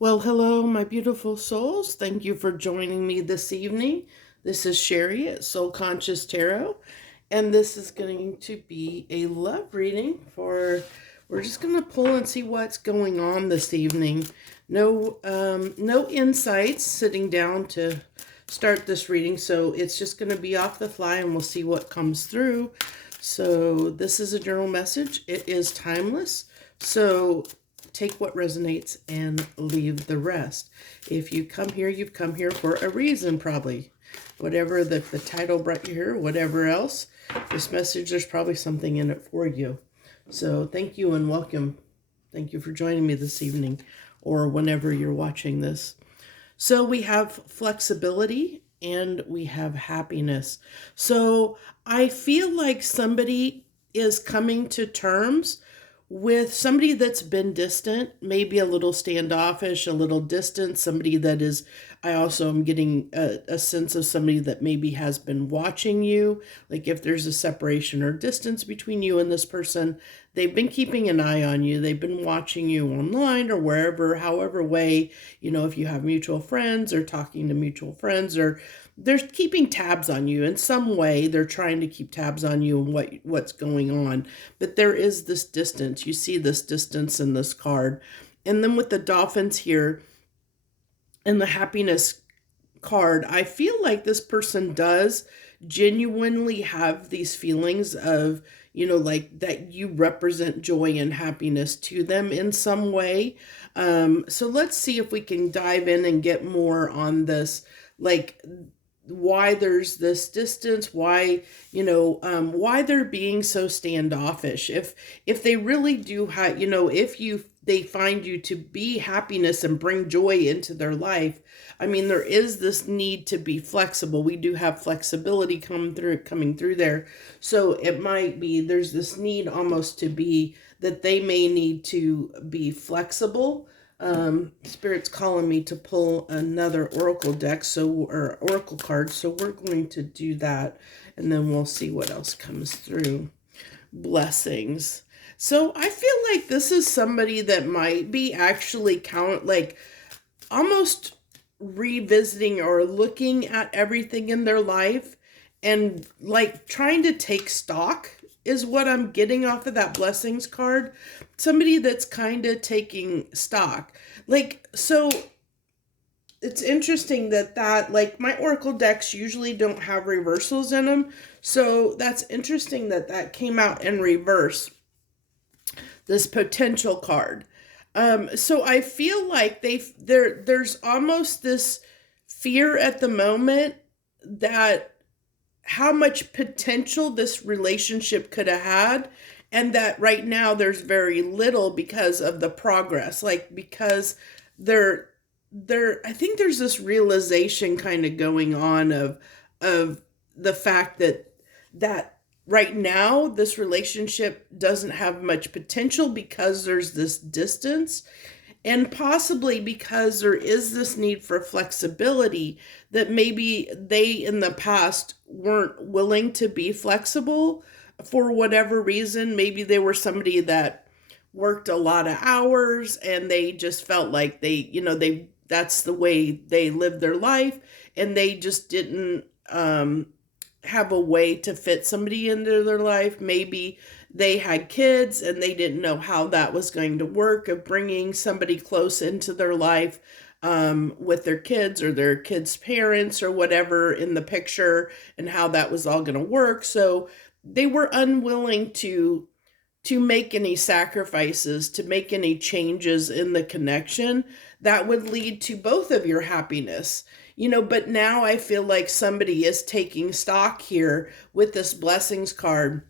Well, hello, my beautiful souls. Thank you for joining me this evening. This is Sherry at Soul Conscious Tarot, and this is going to be a love reading for. We're just going to pull and see what's going on this evening. No insights sitting down to start this reading, so it's just going to be off the fly, and we'll see what comes through. So this is a journal message. It is timeless. So take what resonates and leave the rest. If you come here, you've come here for a reason, probably. Whatever the title brought you here, whatever else, this message, there's probably something in it for you. So thank you and welcome. Thank you for joining me this evening or whenever you're watching this. So we have flexibility and we have happiness. So I feel like somebody is coming to terms with somebody that's been distant, maybe a little standoffish, a little distant, somebody that is, I also am getting a sense of somebody that maybe has been watching you. Like if there's a separation or distance between you and this person, they've been keeping an eye on you. They've been watching you online or wherever, however way, if you have mutual friends or talking to mutual friends, or they're keeping tabs on you in some way. They're trying to keep tabs on you and what's going on. But there is this distance. You see this distance in this card. And then with the dolphins here and the happiness card, I feel like this person does genuinely have these feelings of, like that you represent joy and happiness to them in some way. So let's see if we can dive in and get more on this, like why there's this distance, why why they're being so standoffish. If they really do have, they find you to be happiness and bring joy into their life, I mean, there is this need to be flexible. We do have flexibility coming through there. So it might be there's this need almost to be that they may need to be flexible. Spirit's calling me to pull another oracle deck, or oracle card, so we're going to do that, and then we'll see what else comes through. Blessings. So I feel like this is somebody that might be actually almost revisiting or looking at everything in their life and like trying to take stock is what I'm getting off of that blessings card. Somebody that's kind of taking stock. So it's interesting that like my oracle decks usually don't have reversals in them. So that's interesting that came out in reverse. This potential card. So I feel like there's almost this fear at the moment that how much potential this relationship could have had, and that right now there's very little because of the progress, because I think there's this realization kind of going on of the fact that right now this relationship doesn't have much potential because there's this distance, and possibly because there is this need for flexibility that maybe they in the past weren't willing to be flexible for whatever reason. Maybe they were somebody that worked a lot of hours and they just felt like that's the way they lived their life, and they just didn't have a way to fit somebody into their life. Maybe they had kids and they didn't know how that was going to work, of bringing somebody close into their life with their kids or their kids' parents or whatever in the picture, and how that was all going to work. So they were unwilling to make any sacrifices, to make any changes in the connection that would lead to both of your happiness. But now I feel like somebody is taking stock here with this blessings card.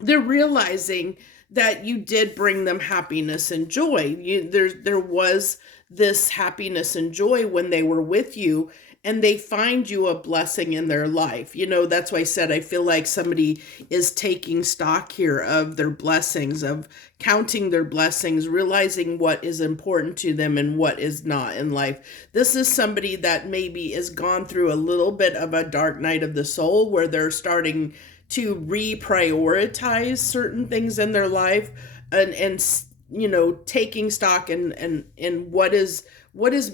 They're realizing that you did bring them happiness and joy. There was this happiness and joy when they were with you, and they find you a blessing in their life. That's why I said I feel like somebody is taking stock here of their blessings, of counting their blessings, realizing what is important to them and what is not in life. This is somebody that maybe has gone through a little bit of a dark night of the soul, where they're starting to reprioritize certain things in their life, and taking stock and what is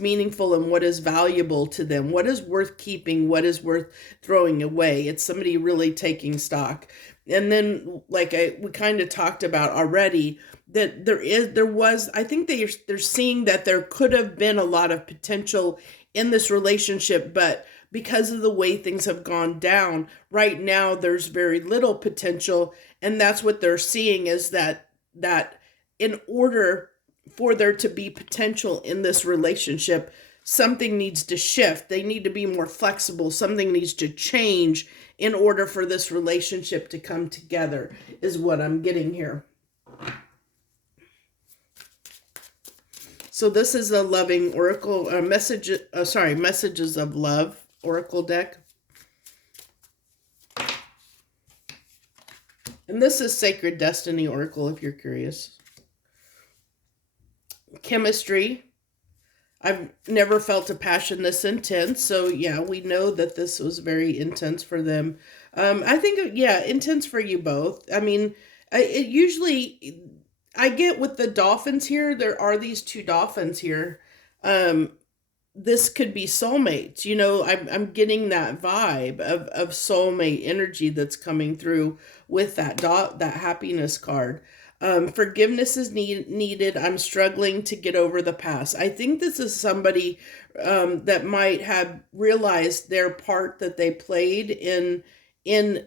meaningful and what is valuable to them, what is worth keeping, what is worth throwing away. It's somebody really taking stock. And then, like we kind of talked about already, that I think they're seeing that there could have been a lot of potential in this relationship, but because of the way things have gone down right now, there's very little potential. And that's what they're seeing, is that in order for there to be potential in this relationship, something needs to shift. They need to be more flexible. Something needs to change in order for this relationship to come together, is what I'm getting here. So this is a loving oracle messages of love oracle deck. And this is Sacred Destiny Oracle, if you're curious. Chemistry. I've never felt a passion this intense. So yeah, we know that this was very intense for them. I think, yeah, intense for you both. I mean, I get with the dolphins here, there are these two dolphins here. This could be soulmates. I'm getting that vibe of soulmate energy that's coming through with that happiness card. Forgiveness is needed. I'm struggling to get over the past. I think this is somebody that might have realized their part that they played in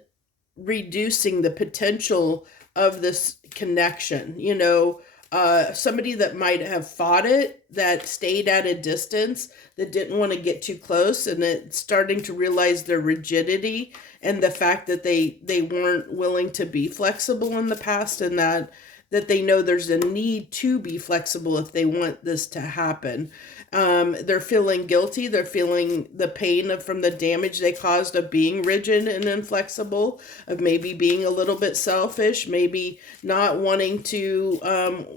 reducing the potential of this connection. Somebody that might have fought it, that stayed at a distance, that didn't want to get too close, and it's starting to realize their rigidity and the fact that they weren't willing to be flexible in the past, and that they know there's a need to be flexible if they want this to happen. They're feeling guilty. They're feeling the pain from the damage they caused of being rigid and inflexible, of maybe being a little bit selfish, maybe not wanting to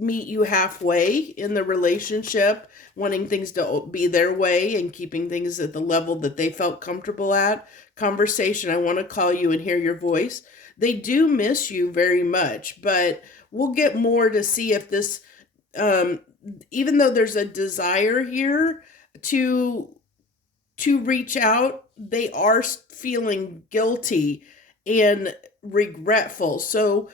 meet you halfway in the relationship, wanting things to be their way and keeping things at the level that they felt comfortable at. Conversation, I want to call you and hear your voice. They do miss you very much, but we'll get more to see if this, even though there's a desire here to reach out, they are feeling guilty and regretful. So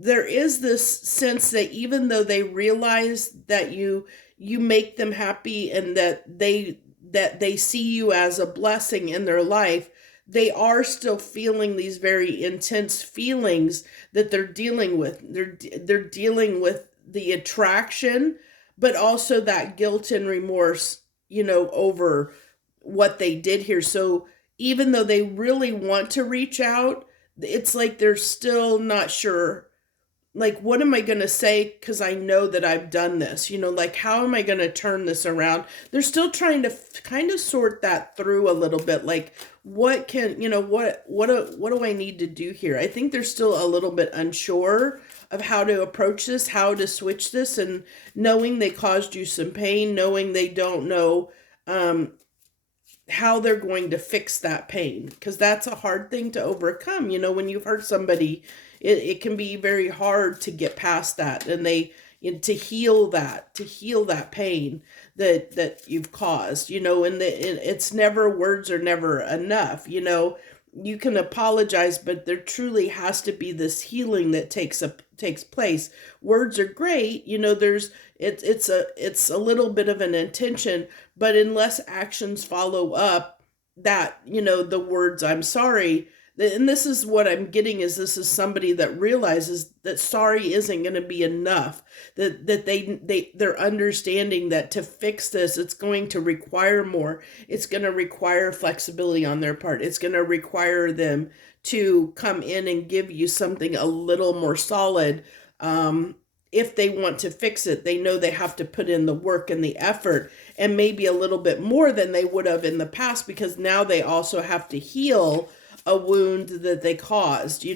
there is this sense that even though they realize that you make them happy and that they see you as a blessing in their life, they are still feeling these very intense feelings that they're dealing with. They're dealing with the attraction, but also that guilt and remorse, over what they did here. So even though they really want to reach out, it's like they're still not sure. Like, what am I going to say? Because I know that I've done this, like, how am I going to turn this around? They're still trying to kind of sort that through a little bit. Like, what do I need to do here? I think they're still a little bit unsure of how to approach this, how to switch this, and knowing they caused you some pain, knowing they don't know, how they're going to fix that pain, because that's a hard thing to overcome. When you've hurt somebody, it can be very hard to get past that, and to heal that pain that you've caused, and it's never, words are never enough. You can apologize, but there truly has to be this healing that takes place. Words are great, it's a little bit of an intention, but unless actions follow up, that, the words "I'm sorry," and this is what I'm getting, is this is somebody that realizes that sorry isn't going to be enough, that they're understanding that to fix this, it's going to require more. It's going to require flexibility on their part. It's going to require them to come in and give you something a little more solid. If they want to fix it, they know they have to put in the work and the effort, and maybe a little bit more than they would have in the past, because now they also have to heal a wound that they caused,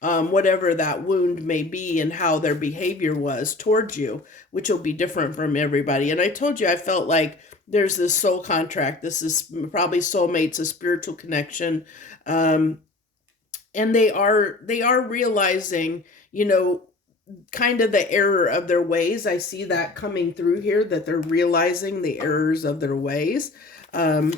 whatever that wound may be, and how their behavior was towards you, which will be different from everybody. And I told you, I felt like there's this soul contract. This is probably soulmates, a spiritual connection. And they are realizing, kind of the error of their ways. I see that coming through here, that they're realizing the errors of their ways. And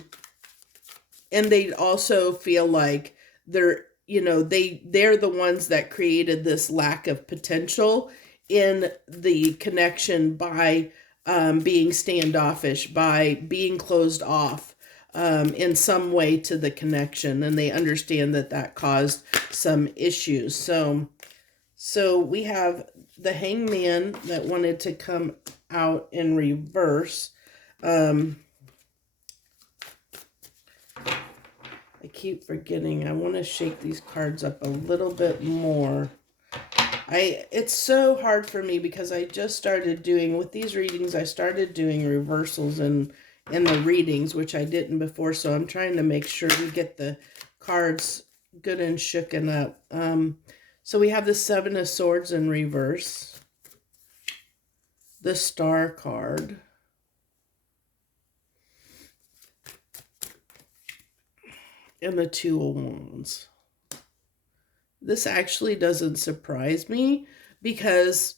they also feel like they're, they're the ones that created this lack of potential in the connection by being standoffish, by being closed off in some way to the connection. And they understand that that caused some issues. So we have the hangman that wanted to come out in reverse. I keep forgetting. I want to shake these cards up a little bit more. It's so hard for me because I just started doing, with these readings, I started doing reversals in the readings, which I didn't before. So I'm trying to make sure we get the cards good and shooken up. So we have the Seven of Swords in reverse, the Star card, and the Two of Wands. This actually doesn't surprise me because,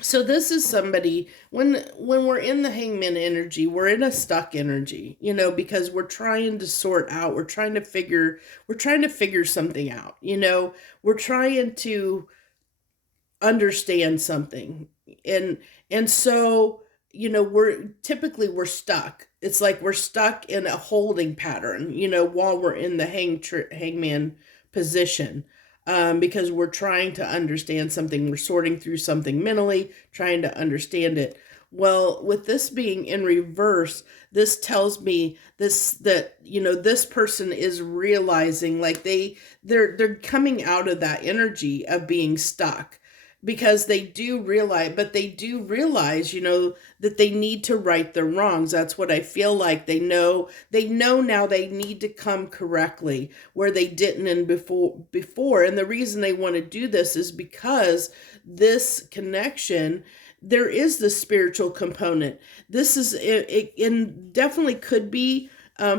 so this is somebody, when we're in the hangman energy, we're in a stuck energy, because we're trying to sort out, we're trying to figure something out, we're trying to understand something. And so, we're stuck. It's like we're stuck in a holding pattern, while we're in the hangman position. Because we're trying to understand something. We're sorting through something mentally, trying to understand it. Well, with this being in reverse, this tells me that this person is realizing, like they're coming out of that energy of being stuck, because they do realize, that they need to right their wrongs. That's what I feel like. They know now they need to come correctly where they didn't in before. And the reason they want to do this is because this connection, there is the spiritual component. This is it, and definitely could be,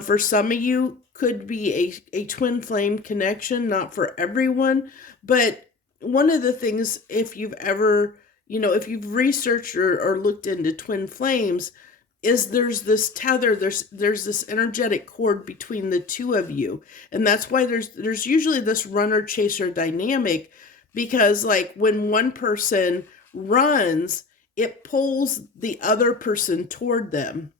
for some of you, could be a twin flame connection, not for everyone. But one of the things, if you've ever, if you've researched or looked into twin flames, is there's this tether, there's this energetic cord between the two of you. And that's why there's usually this runner chaser dynamic, because like when one person runs, it pulls the other person toward them.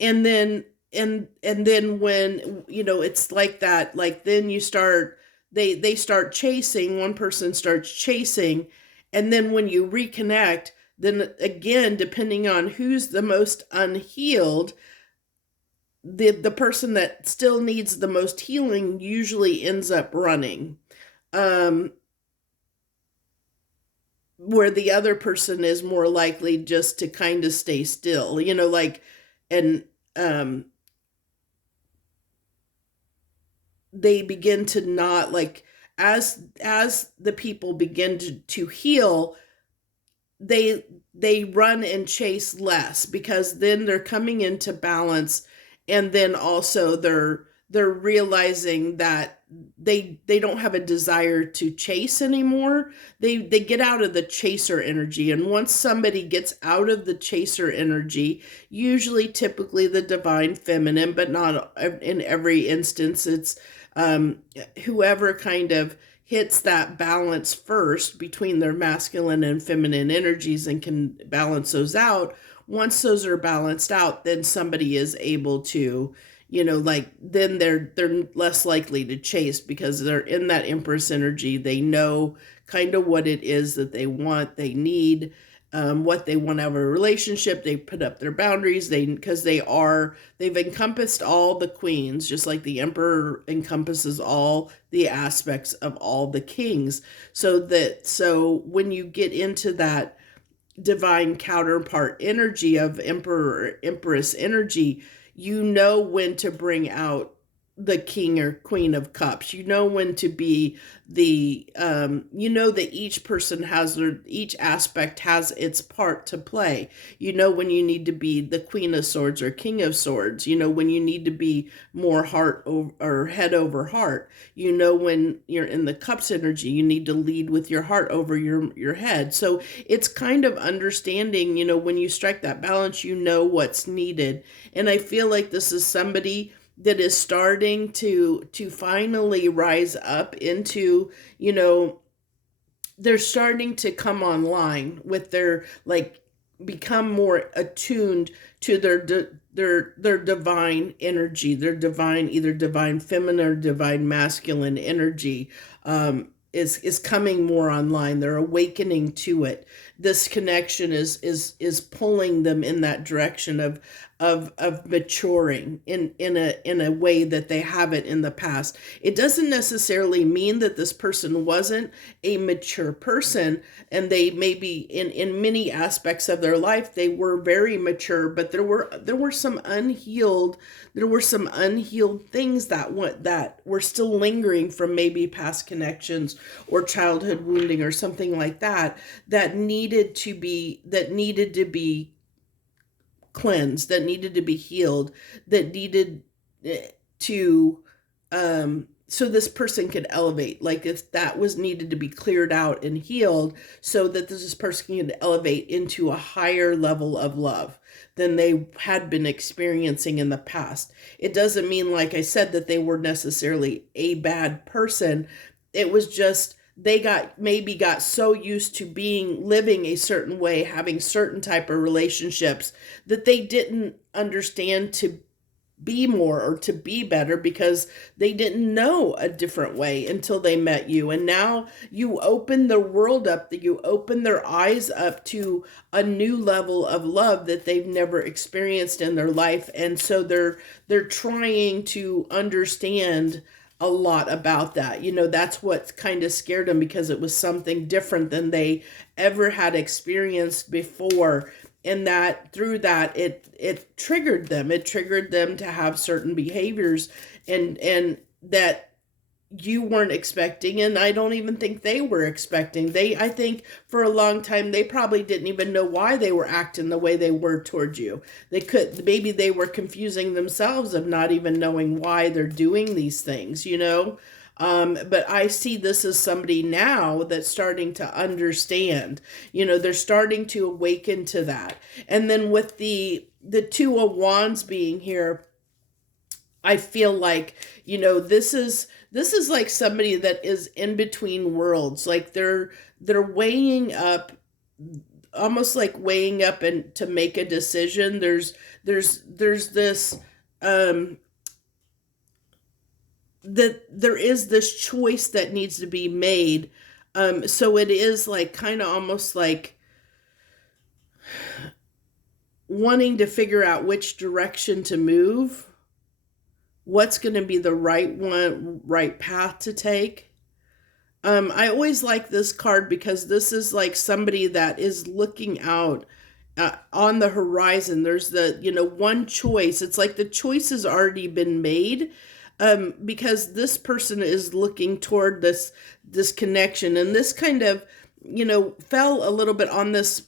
And then then when it's like that, like then you start, they start chasing, one person starts chasing, and then when you reconnect, then again, depending on who's the most unhealed, the person that still needs the most healing usually ends up running, where the other person is more likely just to kind of stay still, and they begin to not, like, as the people begin to heal, they run and chase less, because then they're coming into balance. And then also they're realizing that they don't have a desire to chase anymore. They get out of the chaser energy. And once somebody gets out of the chaser energy, usually typically the divine feminine, but not in every instance, it's whoever kind of hits that balance first between their masculine and feminine energies and can balance those out. Once those are balanced out, then somebody is able to, then they're less likely to chase, because they're in that Empress energy. They know kind of what it is that they want, they need, what they want out of a relationship. They put up their boundaries, because they've encompassed all the queens, just like the emperor encompasses all the aspects of all the kings. So when you get into that divine counterpart energy of emperor, empress energy, you know when to bring out the king or queen of cups. You know when to be the you know that each person has each aspect has its part to play. You know when you need to be the queen of swords or king of swords. You know when you need to be more heart over, or head over heart. You know when you're in the cups energy, you need to lead with your heart over your head. So it's kind of understanding, when you strike that balance, you know what's needed. And I feel like this is somebody that is starting to finally rise up into, they're starting to come online with their, like, become more attuned to their divine energy, their divine, either divine feminine or divine masculine energy, is coming more online. They're awakening to it. This connection is pulling them in that direction of maturing in a way that they haven't in the past. It doesn't necessarily mean that this person wasn't a mature person, and they maybe in many aspects of their life they were very mature, but there were some unhealed things that were still lingering from maybe past connections or childhood wounding or something like that, that needed to be cleansed, that needed to be healed, that needed to so this person could elevate. Like, if that was needed to be cleared out and healed, so that this person could elevate into a higher level of love than they had been experiencing in the past. It doesn't mean, like I said, that they were necessarily a bad person. It was just they got so used to living a certain way, having certain type of relationships, that they didn't understand to be more or to be better, because they didn't know a different way until they met you. And now you open the world up, that you open their eyes up to a new level of love that they've never experienced in their life. And so they're trying to understand a lot about that. That's what kind of scared them, because it was something different than they ever had experienced before. And that through that, it triggered them. It triggered them to have certain behaviors and that you weren't expecting, and I don't even think they were expecting. I think for a long time they probably didn't even know why they were acting the way they were towards you. Maybe they were confusing themselves of not even knowing why they're doing these things, but I see this as somebody now that's starting to understand. They're starting to awaken to that. And then with the Two of Wands being here, I feel like, this is like somebody that is in between worlds. Like they're weighing up, almost like weighing up and to make a decision. There's this that there is this choice that needs to be made. So it is like kind of almost like wanting to figure out which direction to move, what's going to be the right path to take. I always like this card because this is like somebody that is looking out on the horizon. There's one choice. It's like the choice has already been made, because this person is looking toward this connection, and this kind of, fell a little bit on this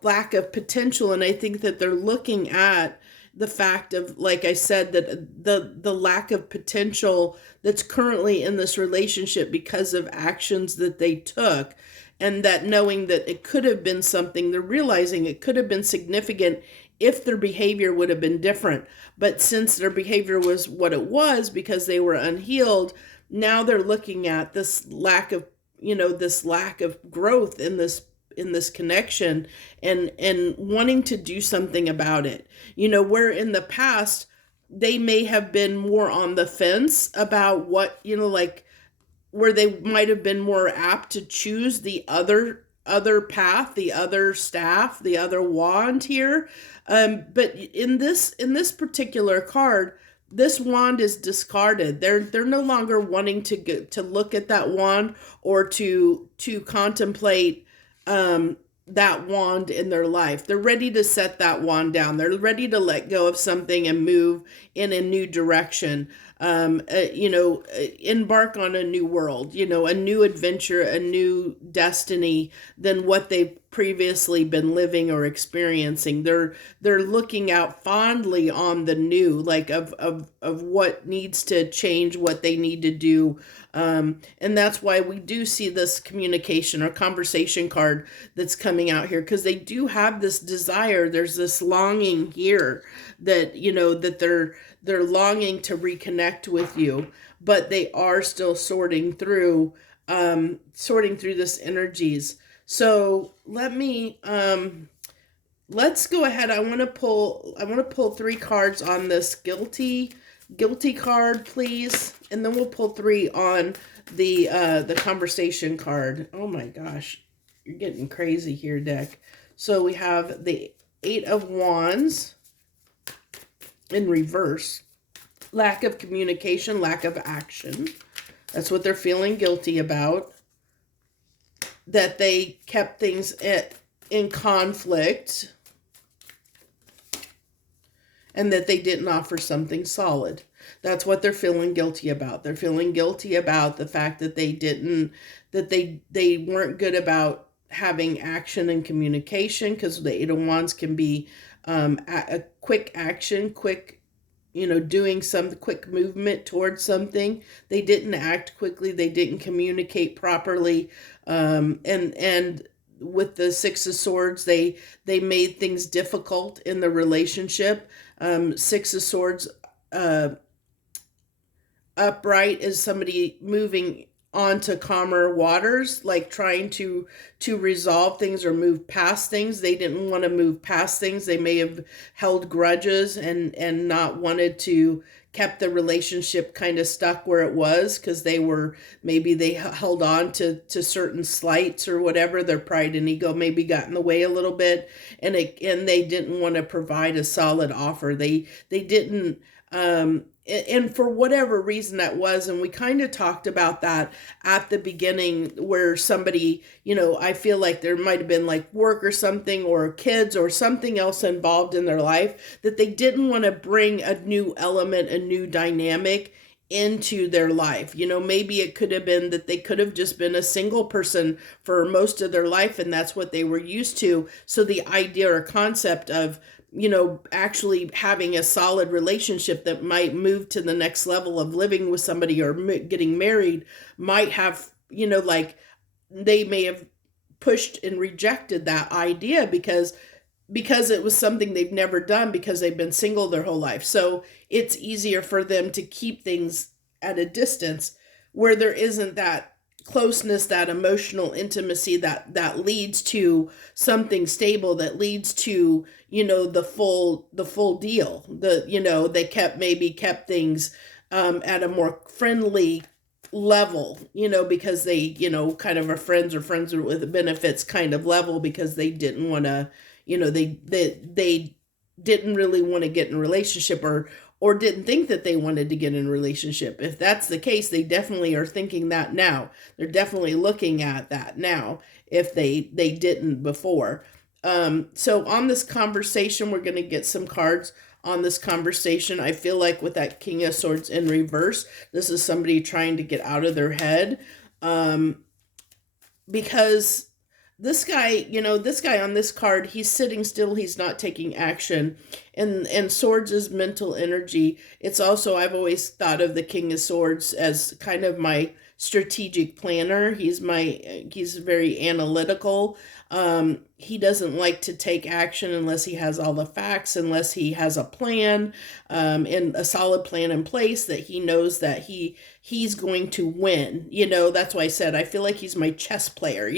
lack of potential. And I think that they're looking at the fact of, like I said, that the lack of potential that's currently in this relationship because of actions that they took, and that knowing that it could have been something, they're realizing it could have been significant if their behavior would have been different. But since their behavior was what it was because they were unhealed, now they're looking at this lack of growth in this connection, and wanting to do something about it. Where in the past they may have been more on the fence about what, like, where they might have been more apt to choose the other path, the other staff, the other wand here. But in this particular card, this wand is discarded. They're no longer wanting to look at that wand or to contemplate that wand in their life. They're ready to set that wand down. They're ready to let go of something and move in a new direction. embark on a new world, a new adventure, a new destiny than what they've previously been living or experiencing. They're looking out fondly on the new, like of what needs to change, what they need to do. And that's why we do see this communication or conversation card that's coming out here, because they do have this desire. There's this longing here that, that they're longing to reconnect with you, but they are still sorting through this energies. So let's go ahead. I want to pull 3 cards on this guilty card, please, and then we'll pull 3 on the conversation card. Oh my gosh, you're getting crazy here, deck. So we have the 8 of Wands in reverse. Lack of communication, lack of action. That's what they're feeling guilty about. That they kept things in conflict. And that they didn't offer something solid. That's what they're feeling guilty about. They're feeling guilty about the fact that they weren't good about having action and communication, because the 8 of Wands can be a quick action, quick, doing some quick movement towards something. They didn't act quickly. They didn't communicate properly. And with the 6 of Swords, they made things difficult in the relationship. 6 of Swords upright is somebody moving on to calmer waters, like trying to resolve things or move past things. They didn't want to move past things. They may have held grudges and not wanted to, kept the relationship kind of stuck where it was, because they held on to certain slights or whatever. Their pride and ego maybe got in the way a little bit, and they didn't want to provide a solid offer. They didn't, and for whatever reason that was, and we kind of talked about that at the beginning, where somebody, I feel like there might have been like work or something, or kids or something else involved in their life, that they didn't want to bring a new element, a new dynamic into their life. Maybe it could have been that they could have just been a single person for most of their life, and that's what they were used to. So the idea or concept of actually having a solid relationship that might move to the next level of living with somebody or getting married might have, like they may have pushed and rejected that idea because it was something they've never done, because they've been single their whole life. So it's easier for them to keep things at a distance where there isn't that closeness, that emotional intimacy that leads to something stable, that leads to, the full deal. They kept things at a more friendly level, because they, kind of are friends with benefits kind of level, because they didn't want to, they didn't really want to get in a relationship, or didn't think that they wanted to get in a relationship. If that's the case, they definitely are thinking that now. They're definitely looking at that now, if they didn't before. So on this conversation, we're going to get some cards on this conversation. I feel like with that King of Swords in reverse, this is somebody trying to get out of their head. Because this guy on this card, he's sitting still, he's not taking action. And Swords is mental energy. It's also, I've always thought of the King of Swords as kind of my strategic planner. He's very analytical. He doesn't like to take action unless he has all the facts, unless he has a plan, and a solid plan in place that he knows that he's going to win. That's why I said I feel like he's my chess player,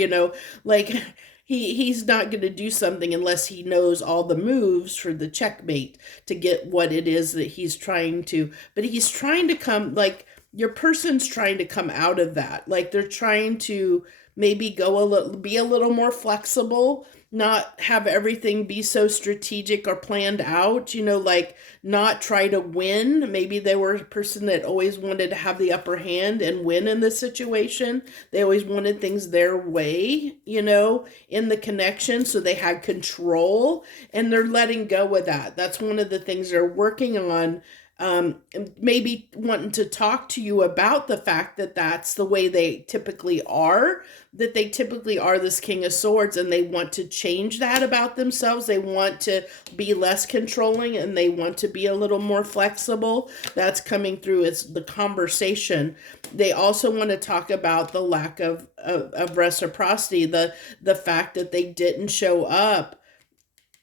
like he's not going to do something unless he knows all the moves for the checkmate to get what it is that he's trying to. But he's trying to come, like, your person's trying to come out of that. Like, they're trying to maybe be a little more flexible, not have everything be so strategic or planned out, like not try to win. Maybe they were a person that always wanted to have the upper hand and win in this situation. They always wanted things their way, in the connection. So they had control, and they're letting go of that. That's one of the things they're working on, maybe wanting to talk to you about the fact that that's the way they typically are, that they typically are this King of Swords, and they want to change that about themselves. They want to be less controlling, and they want to be a little more flexible. That's coming through as the conversation. They also want to talk about the lack of reciprocity, the fact that they didn't show up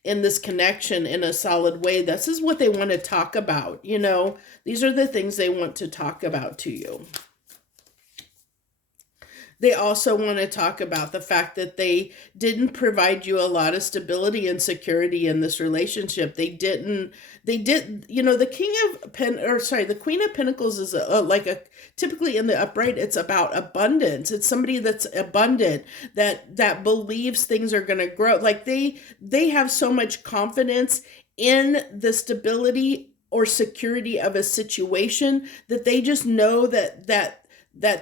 in this connection in a solid way. This is what they want to talk about. These are the things they want to talk about to you. They also want to talk about the fact that they didn't provide you a lot of stability and security in this relationship. The the Queen of Pentacles is typically in the upright, it's about abundance. It's somebody that's abundant, that believes things are going to grow. Like they have so much confidence in the stability or security of a situation that they just know that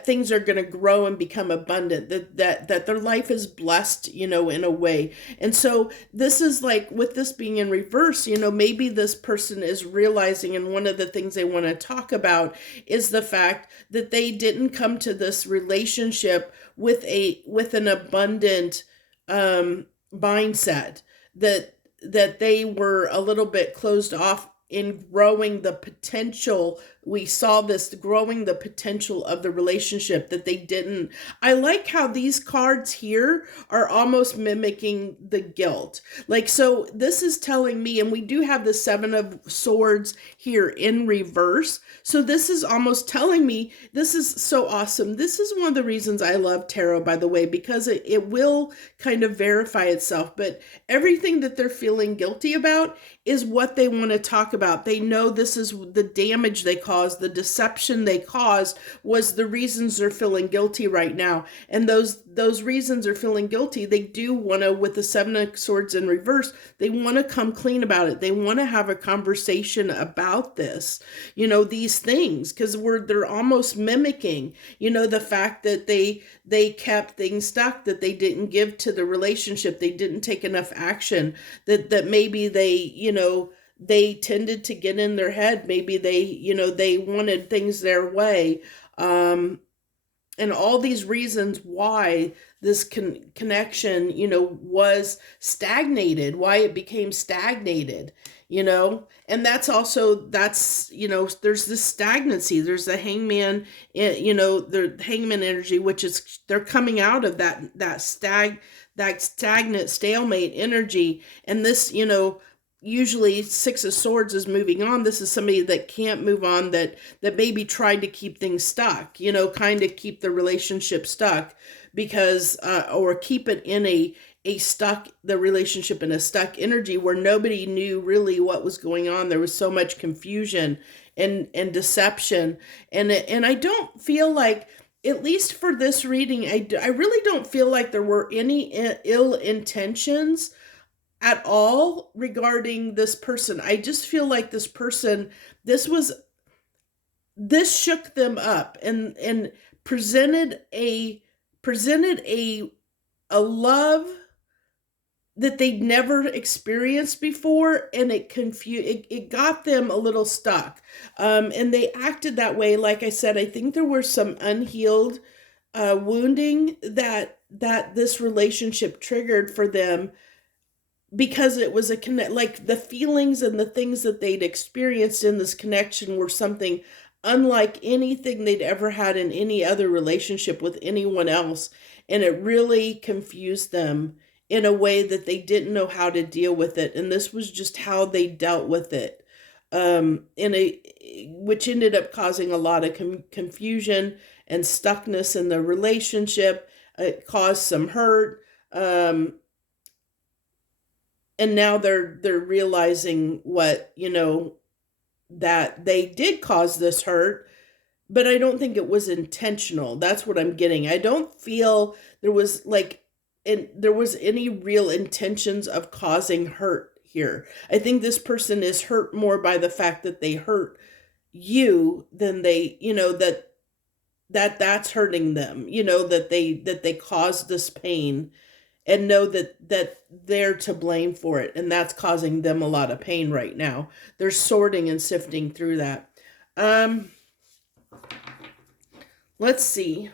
things are going to grow and become abundant, that their life is blessed, in a way. And so this is like, with this being in reverse, maybe this person is realizing, and one of the things they want to talk about is the fact that they didn't come to this relationship with an abundant mindset, that they were a little bit closed off in growing the potential. We saw this growing the potential of the relationship, that they didn't. I like how these cards here are almost mimicking the guilt. So this is telling me, and we do have the Seven of Swords here in reverse. So this is almost telling me, this is so awesome. This is one of the reasons I love tarot, by the way, because it will kind of verify itself. But everything that they're feeling guilty about is what they want to talk about. They know this is the damage they caused, the deception they caused was the reasons they're feeling guilty right now. And those reasons they're feeling guilty, they do want to, with the Seven of Swords in reverse, they want to come clean about it. They want to have a conversation about this, these things, because they're almost mimicking, the fact that they kept things stuck, that they didn't give to the relationship, they didn't take enough action, that maybe they tended to get in their head. Maybe they wanted things their way. And all these reasons why this connection, was stagnated, why it became stagnated, and that's there's this stagnancy. There's the hangman, the hangman energy, which is, they're coming out of that stagnant stalemate energy. And this, usually Six of Swords is moving on. This is somebody that can't move on, that maybe tried to keep things stuck, kind of keep the relationship stuck, because or keep it in the relationship in a stuck energy where nobody knew really what was going on. There was so much confusion and deception. And I don't feel like, at least for this reading, I really don't feel like there were any ill intentions at all regarding this person. I just feel like this person, this shook them up and presented a love that they'd never experienced before, and it got them a little stuck. And they acted that way. Like I said, I think there were some unhealed wounding that this relationship triggered for them, because it was like the feelings and the things that they'd experienced in this connection were something unlike anything they'd ever had in any other relationship with anyone else. And it really confused them in a way that they didn't know how to deal with it. And this was just how they dealt with it, which ended up causing a lot of confusion and stuckness in the relationship. It caused some hurt. And now they're realizing what, that they did cause this hurt, but I don't think it was intentional. That's what I'm getting. I don't feel there was any real intentions of causing hurt here. I think this person is hurt more by the fact that they hurt you than they, that's hurting them, that they caused this pain. and know that they're to blame for it, and that's causing them a lot of pain right now. They're sorting and sifting through that. Um, let's see.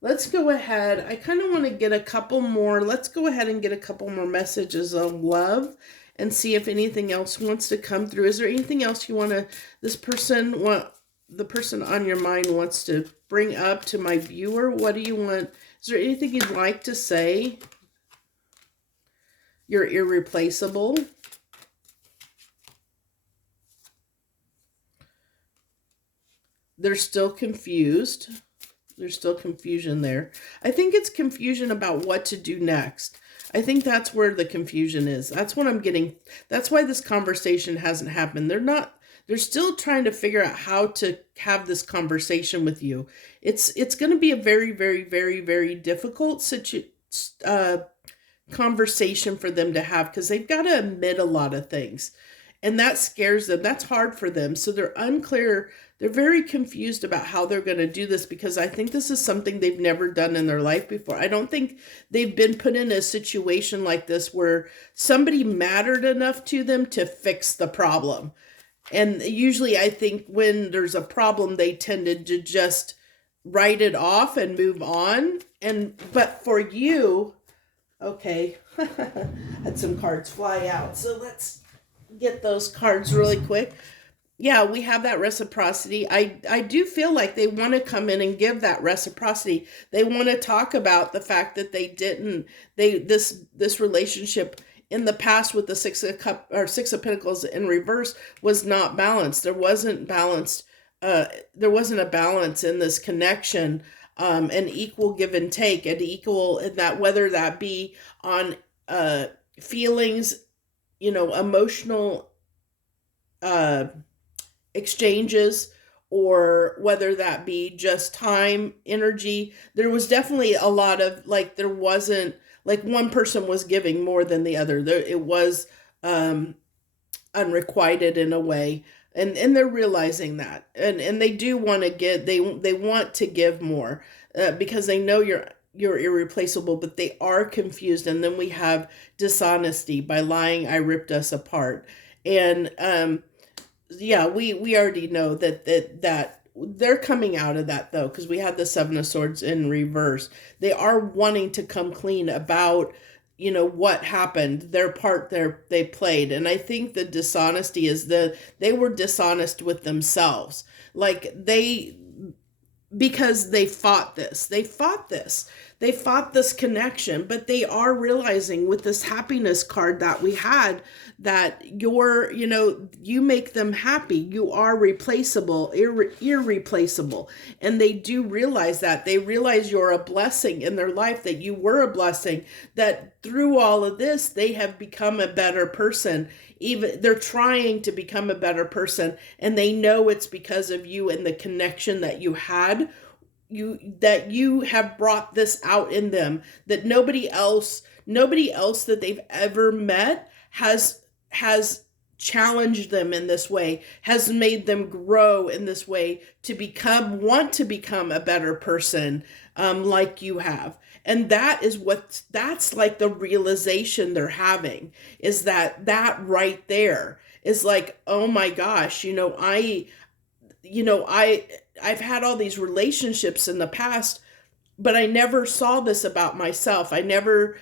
Let's go ahead. I kind of want to get a couple more. Let's go ahead and get a couple more messages of love and see if anything else wants to come through. Is there anything else you want to, the person on your mind wants to bring up to my viewer? What do you want? Is there anything you'd like to say? You're irreplaceable. They're still confused. There's still confusion there. I think it's confusion about what to do next. I think that's where the confusion is. That's what I'm getting. That's why this conversation hasn't happened. They're still trying to figure out how to have this conversation with you. It's going to be a very, very, very, very difficult conversation for them to have, because they've got to admit a lot of things. And that scares them. That's hard for them. So they're unclear. They're very confused about how they're going to do this, because I think this is something they've never done in their life before. I don't think they've been put in a situation like this where somebody mattered enough to them to fix the problem. And usually I think when there's a problem, they tended to just write it off and move on. But for you, okay, had some cards fly out. So let's get those cards really quick. Yeah, we have that reciprocity. I do feel like they want to come in and give that reciprocity. They want to talk about the fact that this relationship in the past with the Six of Pentacles in reverse was not balanced. There wasn't a balance in this connection, an equal give and take, an equal in that, whether that be on feelings, emotional exchanges, or whether that be just time, energy. There was definitely a lot of, like, there wasn't like one person was giving more than the other. It was unrequited in a way, and they're realizing that, and they do want to they want to give more, because they know you're irreplaceable, but they are confused. And then we have dishonesty. By lying, I ripped us apart. And yeah, we already know that they're coming out of that, though, because we had the Seven of Swords in reverse. They are wanting to come clean about, what happened, their part they played. And I think the dishonesty is they were dishonest with themselves. Like because they fought this connection, but they are realizing with this happiness card that we had, that you make them happy. You are replaceable, irreplaceable. And they do realize that. They realize you're a blessing in their life, that you were a blessing, that through all of this, they have become a better person. Even they're trying to become a better person, and they know it's because of you and the connection that you had, that you have brought this out in them, that nobody else that they've ever met has challenged them in this way, has made them grow in this way to want to become a better person, like you have. And that's like the realization they're having, is that right there is like, oh my gosh, I've had all these relationships in the past, but I never saw this about myself. I never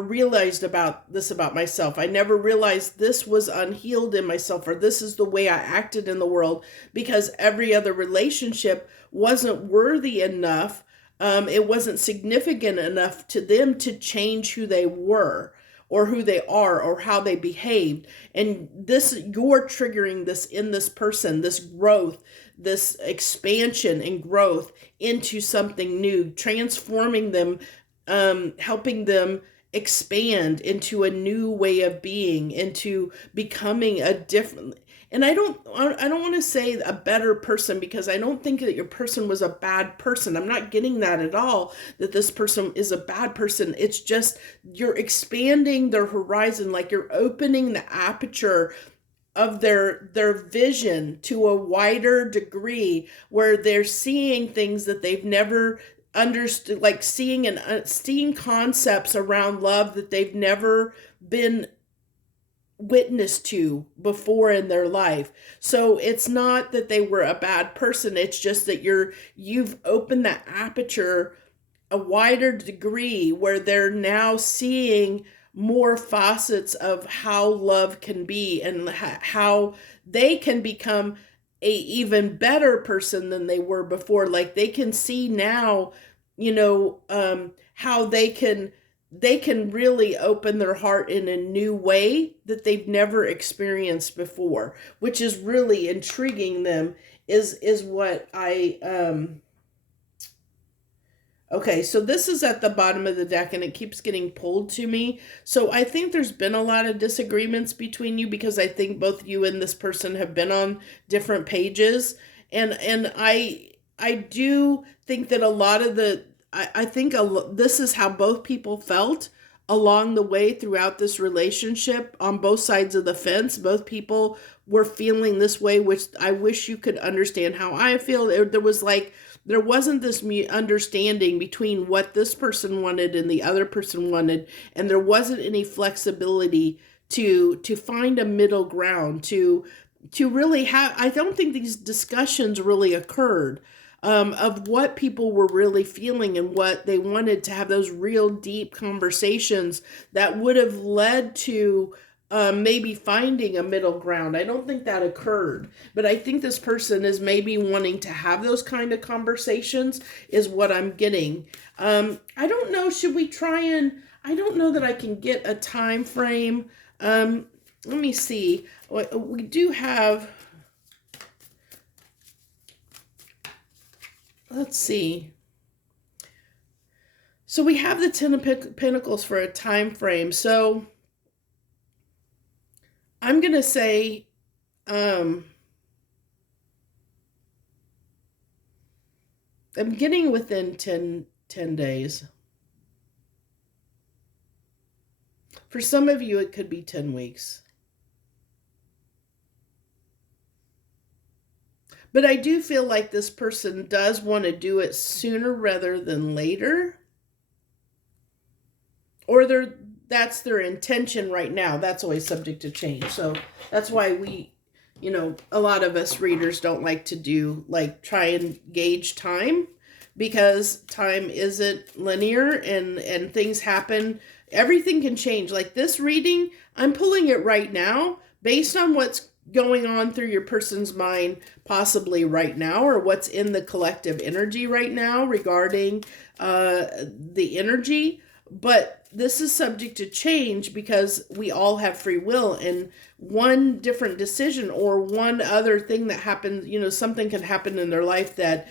realized this about myself. I never realized this was unhealed in myself, or this is the way I acted in the world, because every other relationship wasn't worthy enough. It wasn't significant enough to them to change who they were, or who they are, or how they behaved. And you're triggering this in this person, this growth, this expansion and growth into something new, transforming them, helping them expand into a new way of being, into becoming a different. And I don't want to say a better person, because I don't think that your person was a bad person. I'm not getting that at all, that this person is a bad person. It's just you're expanding their horizon, like you're opening the aperture of their vision to a wider degree, where they're seeing things that they've never understood, like seeing concepts around love that they've never been witness to before in their life. So it's not that they were a bad person, it's just that you've opened that aperture a wider degree where they're now seeing more facets of how love can be, and how they can become a even better person than they were before. Like they can see now, how they can really open their heart in a new way that they've never experienced before, which is really intriguing them. Is what I Okay, so this is at the bottom of the deck and it keeps getting pulled to me. So I think there's been a lot of disagreements between you, because I think both you and this person have been on different pages. And I do think that a lot of I think this is how both people felt along the way throughout this relationship on both sides of the fence. Both people were feeling this way, which I wish you could understand how I feel. There wasn't this understanding between what this person wanted and the other person wanted, and there wasn't any flexibility to find a middle ground, to really have. I don't think these discussions really occurred, of what people were really feeling and what they wanted, to have those real deep conversations that would have led to maybe finding a middle ground. I don't think that occurred, but I think this person is maybe wanting to have those kind of conversations, is what I'm getting. I don't know. Should we try and? I don't know that I can get a time frame. Let me see. We do have. Let's see. So we have the Ten of Pentacles for a time frame. So I'm going to say, I'm getting within 10 days. For some of you, it could be 10 weeks. But I do feel like this person does want to do it sooner rather than later. Or that's their intention right now. That's always subject to change. So that's why a lot of us readers don't like to try and gauge time, because time isn't linear, and things happen. Everything can change. Like this reading, I'm pulling it right now based on what's going on through your person's mind possibly right now, or what's in the collective energy right now regarding the energy. But this is subject to change, because we all have free will, and one different decision or one other thing that happens, something can happen in their life that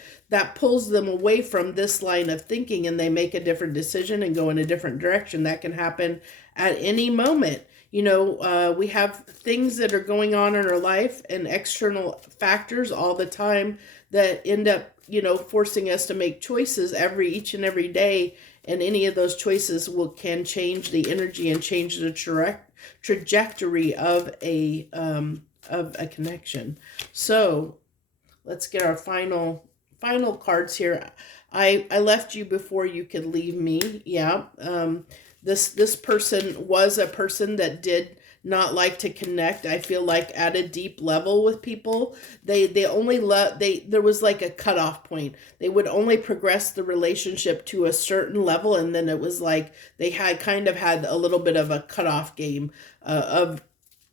pulls them away from this line of thinking, and they make a different decision and go in a different direction. That can happen at any moment. We have things that are going on in our life and external factors all the time that end up, forcing us to make choices each and every day. And any of those choices can change the energy and change the trajectory of a connection. So let's get our final cards here. I left you before you could leave me. Yeah. This person was a person that did not like to connect. I feel like at a deep level with people, they only there was like a cutoff point. They would only progress the relationship to a certain level, and then it was like they had a little bit of a cutoff game of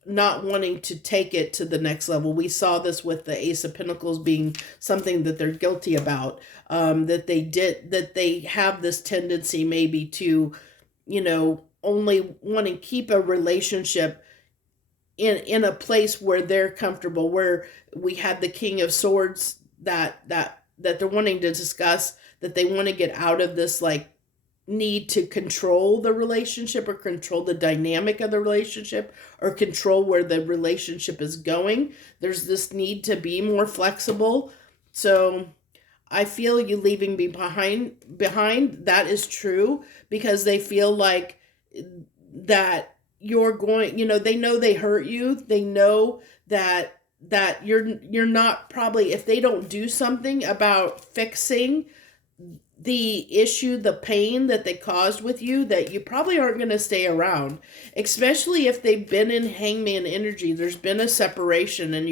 not wanting to take it to the next level. We saw this with the Ace of Pentacles being something that they're guilty about, that they have this tendency maybe to, only want to keep a relationship in a place where they're comfortable, where we had the King of Swords that they're wanting to discuss, that they want to get out of this need to control the relationship, or control the dynamic of the relationship, or control where the relationship is going. There's this need to be more flexible. So I feel you leaving me behind. That is true, because they feel like that you're going, they know they hurt you. They know that you're not, probably, if they don't do something about fixing the issue, the pain that they caused with you, that you probably aren't going to stay around, especially if they've been in hangman energy. There's been a separation, and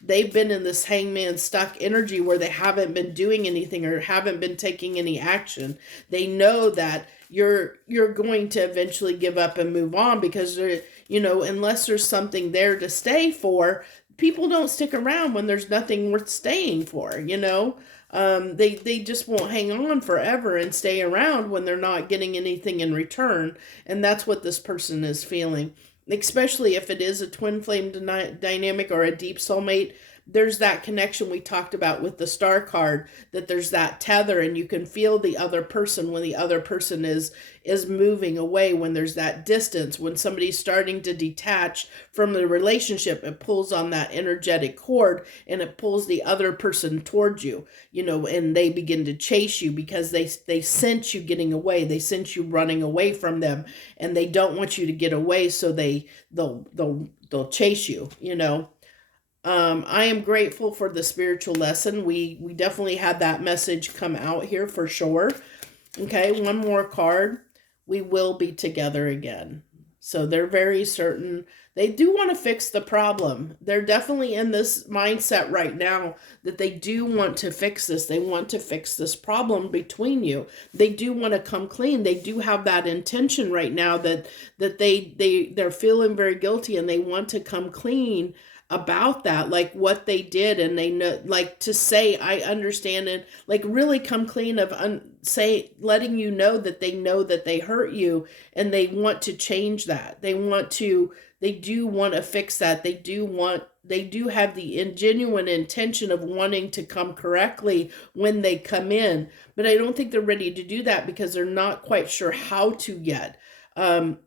they've been in this hangman stuck energy where they haven't been doing anything or haven't been taking any action. They know that you're going to eventually give up and move on, because they're, unless there's something there to stay for, people don't stick around when there's nothing worth staying for. They just won't hang on forever and stay around when they're not getting anything in return. And that's what this person is feeling, especially if it is a twin flame dynamic or a deep soulmate. There's that connection we talked about with the star card, that there's that tether, and you can feel the other person when the other person is moving away, when there's that distance, when somebody's starting to detach from the relationship. It pulls on that energetic cord, and it pulls the other person towards you, and they begin to chase you because they sense you getting away. They sense you running away from them, and they don't want you to get away, so they'll chase you. I am grateful for the spiritual lesson. We definitely had that message come out here for sure. Okay, one more card. We will be together again. So they're very certain. They do want to fix the problem. They're definitely in this mindset right now that they do want to fix this. They want to fix this problem between you. They do want to come clean. They do have that intention right now that they're feeling very guilty, and they want to come clean about that, like what they did. And they know, like, to say I understand, and like really come clean of letting you know that they hurt you, and they want to change that. They do want to fix that. They do have the genuine intention of wanting to come correctly when they come in, but I don't think they're ready to do that because they're not quite sure how to yet,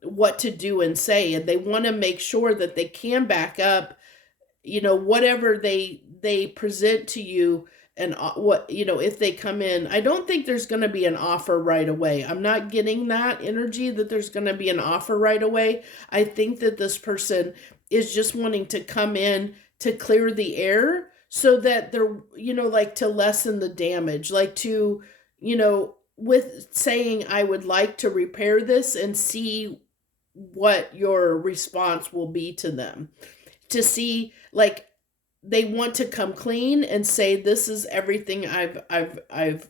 what to do and say. And they want to make sure that they can back up, whatever they present to you. And if they come in, I don't think there's going to be an offer right away. I'm not getting that energy that there's going to be an offer right away. I think that this person is just wanting to come in to clear the air, so that they're, like, to lessen the damage, like to, with saying, I would like to repair this, and see what your response will be to them. To see, like, they want to come clean and say, this is everything that I've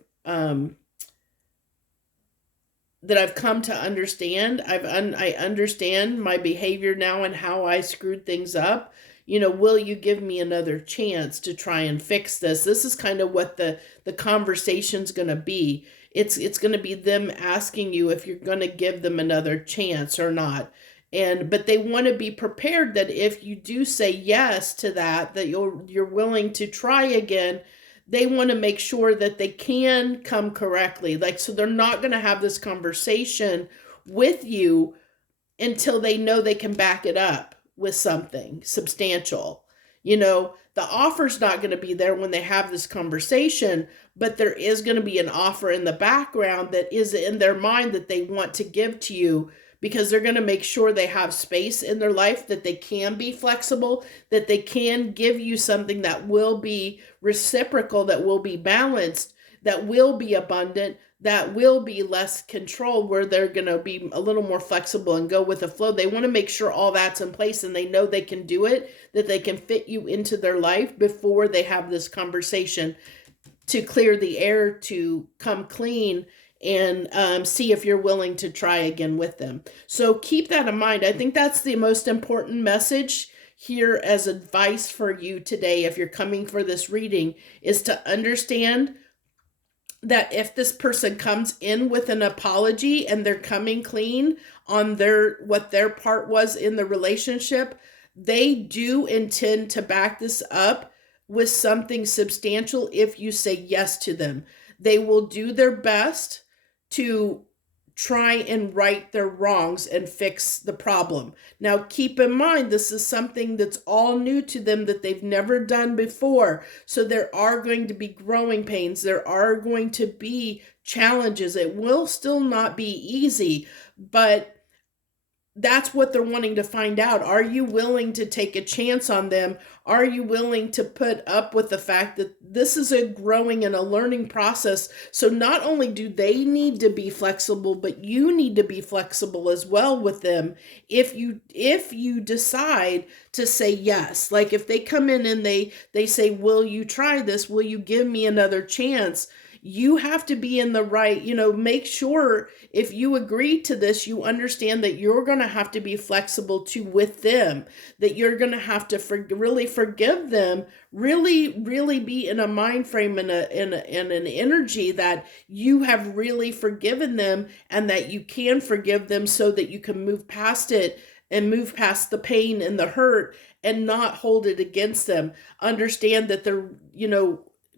come to understand. I understand my behavior now and how I screwed things up. Will you give me another chance to try and fix this? This is kind of what the conversation's going to be. It's going to be them asking you if you're going to give them another chance or not. But they want to be prepared that if you do say yes to that you're willing to try again. They want to make sure that they can come correctly. Like, so they're not going to have this conversation with you until they know they can back it up with something substantial. The offer's not going to be there when they have this conversation, but there is going to be an offer in the background that is in their mind that they want to give to you, because they're going to make sure they have space in their life, that they can be flexible, that they can give you something that will be reciprocal, that will be balanced, that will be abundant, that will be less control, where they're going to be a little more flexible and go with the flow. They want to make sure all that's in place, and they know they can do it, that they can fit you into their life before they have this conversation to clear the air, to come clean, and see if you're willing to try again with them. So keep that in mind. I think that's the most important message here as advice for you today, if you're coming for this reading, is to understand that if this person comes in with an apology and they're coming clean on what their part was in the relationship, they do intend to back this up with something substantial if you say yes to them. They will do their best to try and right their wrongs and fix the problem. Now, keep in mind, this is something that's all new to them, that they've never done before. So there are going to be growing pains. There are going to be challenges. It will still not be easy, but that's what they're wanting to find out. Are you willing to take a chance on them? Are you willing to put up with the fact that this is a growing and a learning process? So not only do they need to be flexible, but you need to be flexible as well with them. If you decide to say yes, like if they come in and they say, "Will you try this? Will you give me another chance?" You have to be in the right, make sure if you agree to this, you understand that you're going to have to be flexible too with them, that you're going to have to really forgive them, really be in a mind frame and an energy that you have really forgiven them and that you can forgive them so that you can move past it and move past the pain and the hurt and not hold it against them. Understand that they're,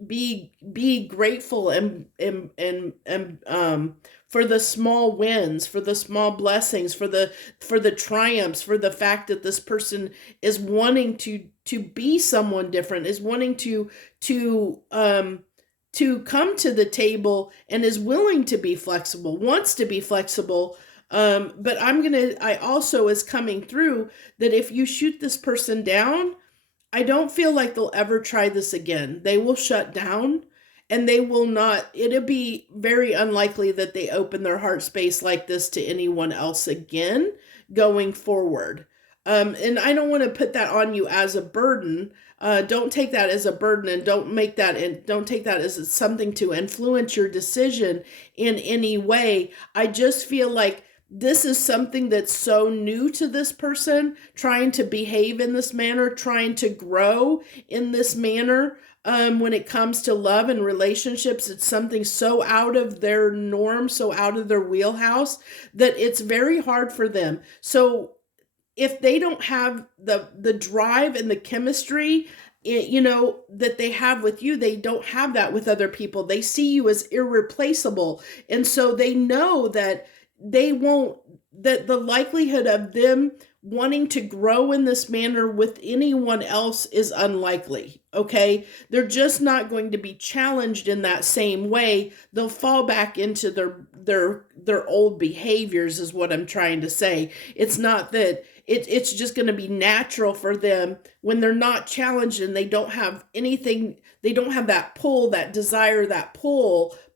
be grateful and for the small wins, for the small blessings, for the triumphs, for the fact that this person is wanting to be someone different, is wanting to come to the table and is willing to be flexible, wants to be flexible. But I also is coming through that if you shoot this person down, I don't feel like they'll ever try this again. They will shut down and they will not, it'll be very unlikely that they open their heart space like this to anyone else again going forward. And I don't want to put that on you as a burden. Don't take that as a burden and don't take that as something to influence your decision in any way. I just feel like this is something that's so new to this person, trying to behave in this manner, trying to grow in this manner. When it comes to love and relationships, it's something so out of their norm, so out of their wheelhouse that it's very hard for them. So if they don't have the drive and the chemistry, that they have with you, they don't have that with other people. They see you as irreplaceable, and so they know that they won't, that the likelihood of them wanting to grow in this manner with anyone else is unlikely. Okay, they're just not going to be challenged in that same way. They'll fall back into their old behaviors is what I'm trying to say. It's not that it's just going to be natural for them when they're not challenged and they don't have anything, they don't have that pull, that desire, that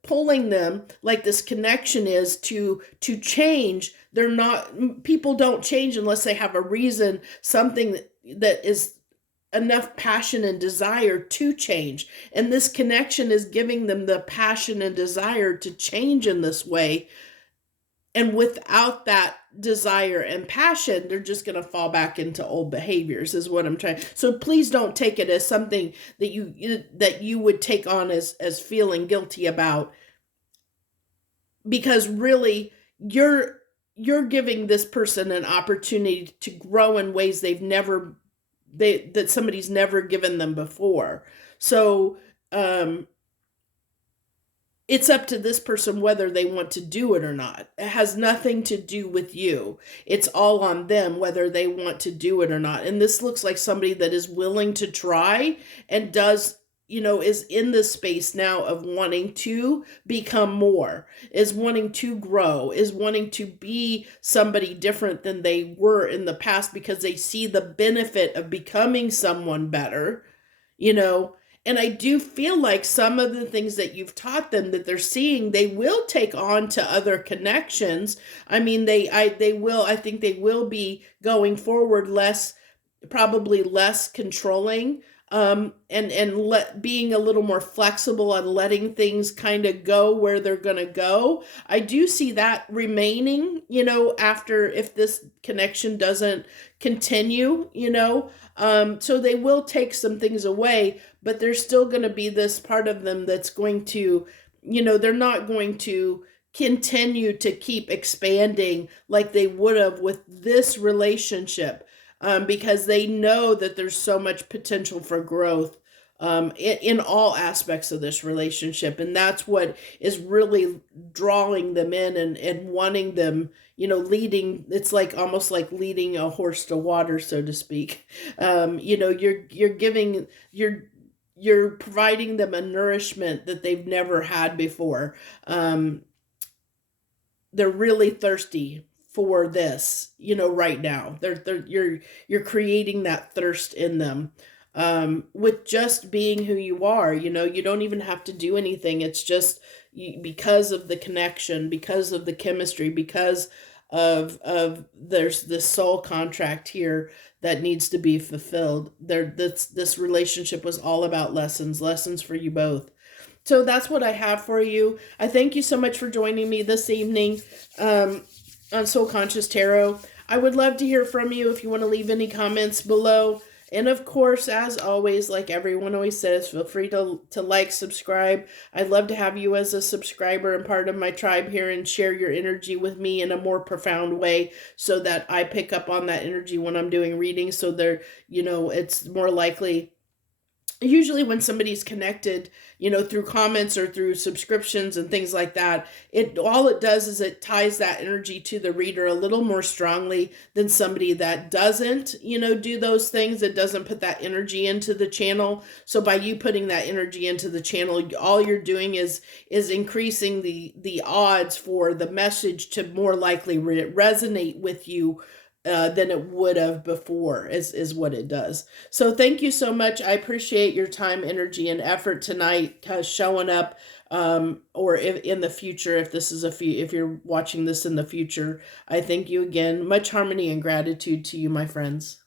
pulling them like this connection is to change. They're not, people don't change unless they have a reason, something that is enough passion and desire to change. And this connection is giving them the passion and desire to change in this way. And without that desire and passion, they're just going to fall back into old behaviors is what I'm trying. So please don't take it as something that you would take on as feeling guilty about, because really you're giving this person an opportunity to grow in ways that somebody's never given them before. So it's up to this person whether they want to do it or not. It has nothing to do with you. It's all on them whether they want to do it or not. And this looks like somebody that is willing to try and does, is in this space now of wanting to become more, is wanting to grow, is wanting to be somebody different than they were in the past because they see the benefit of becoming someone better, And I do feel like some of the things that you've taught them that they're seeing, they will take on to other connections. I mean, I think they will be going forward probably less controlling, and being a little more flexible on letting things kind of go where they're going to go. I do see that remaining, after, if this connection doesn't continue, so they will take some things away, but there's still going to be this part of them that's going to, they're not going to continue to keep expanding like they would have with this relationship, because they know that there's so much potential for growth in all aspects of this relationship. And that's what is really drawing them in and wanting them, leading. It's like almost like leading a horse to water, so to speak. You're providing them a nourishment that they've never had before. They're really thirsty for this, right now. You're creating that thirst in them. With just being who you are, you don't even have to do anything. It's just because of the connection, because of the chemistry, because of there's this soul contract here that needs to be fulfilled. This relationship was all about lessons for you both. So that's what I have for you. I thank you so much for joining me this evening on Soul Conscious Tarot. I would love to hear from you if you want to leave any comments below. And of course, as always, like everyone always says, feel free to like, subscribe. I'd love to have you as a subscriber and part of my tribe here and share your energy with me in a more profound way so that I pick up on that energy when I'm doing readings. So it's more likely. Usually when somebody's connected, through comments or through subscriptions and things like that, all it does is it ties that energy to the reader a little more strongly than somebody that doesn't, do those things, that doesn't put that energy into the channel. So by you putting that energy into the channel, all you're doing is increasing the odds for the message to more likely resonate with you than it would have before, is what it does. So thank you so much. I appreciate your time, energy, and effort tonight, showing up, or if in the future, if you're watching this in the future. I thank you again. Much harmony and gratitude to you, my friends.